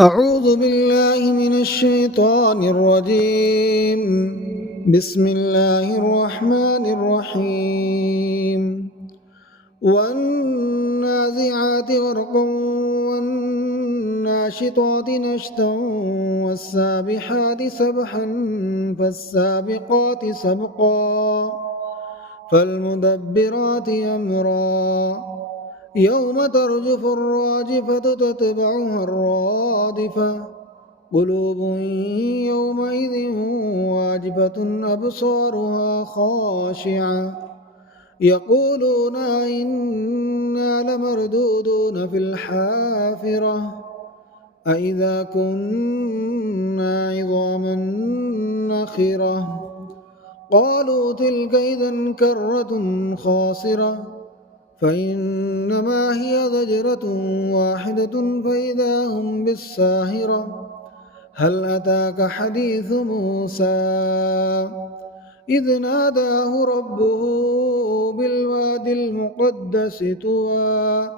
أعوذ بالله من الشيطان الرجيم. بسم الله الرحمن الرحيم. والنازعات غرقا والناشطات نشطا والسابحات سبحا فالسابقات سبقا فالمدبرات أمرا يوم ترجف الراجفة تتبعها الرادفة قلوب يومئذ واجفة أبصارها خاشعة يقولون إنا لمردودون في الحافرة أإذا كنا عظاما نخرة قالوا تلك إذا كرة خاسرة فإنما هي زجرة واحدة فإذا هم بالساهرة هل أتاك حديث موسى إذ ناداه ربه بالواد المقدس طوى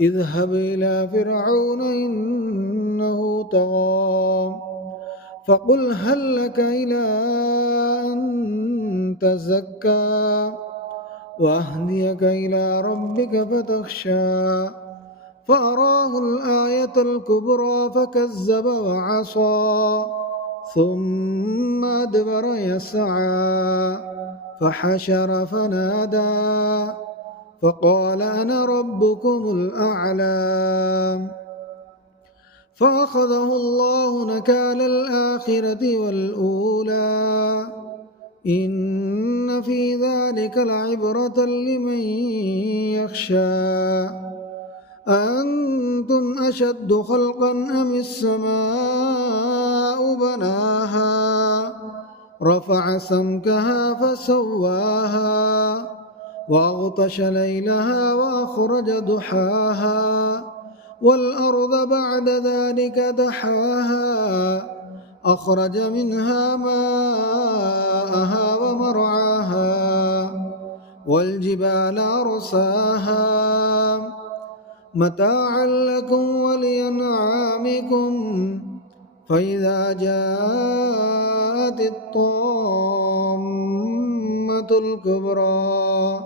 اذهب إلى فرعون إنه طغى فقل هل لك إلى أن تزكى وأهديك إلى ربك فتخشى فأراه الآية الكبرى فكذب وعصى ثم أدبر يسعى فحشر فنادى فقال أنا ربكم الأعلى فأخذه الله نكال الآخرة والأولى إن في ذلك لعبرة لمن يخشى أأنتم أشد خلقا أم السماء بناها رفع سمكها فسواها وأغطش ليلها وأخرج ضحاها والأرض بعد ذلك دحاها أخرج منها ماءها ومرعاها والجبال أرساها متاعا لكم ولأنعامكم فإذا جاءت الطامة الكبرى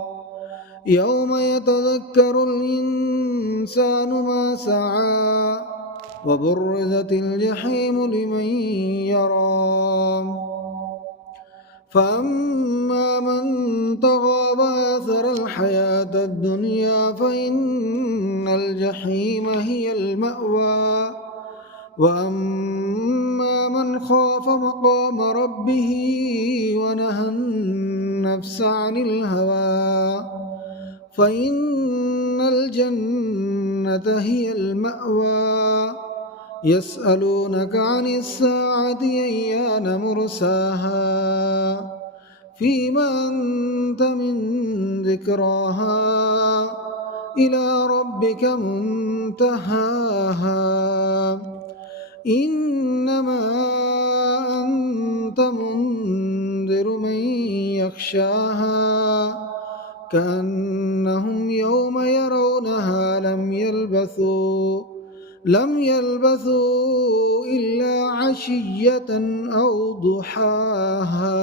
يوم يتذكر الإنسان ما سعى وبرزت الجحيم لمن يرى فأما من طغى وآثر الحياة الدنيا فإن الجحيم هي المأوى وأما من خاف مقام ربه ونهى النفس عن الهوى فإن الجنة هي المأوى يسألونك عن الساعة أيان مرساها فيما أنت من ذكراها إلى ربك منتهاها إنما أنت منذر من يخشاها كأنهم يوم يرونها لم يلبثوا إلا عشية أو ضحاها.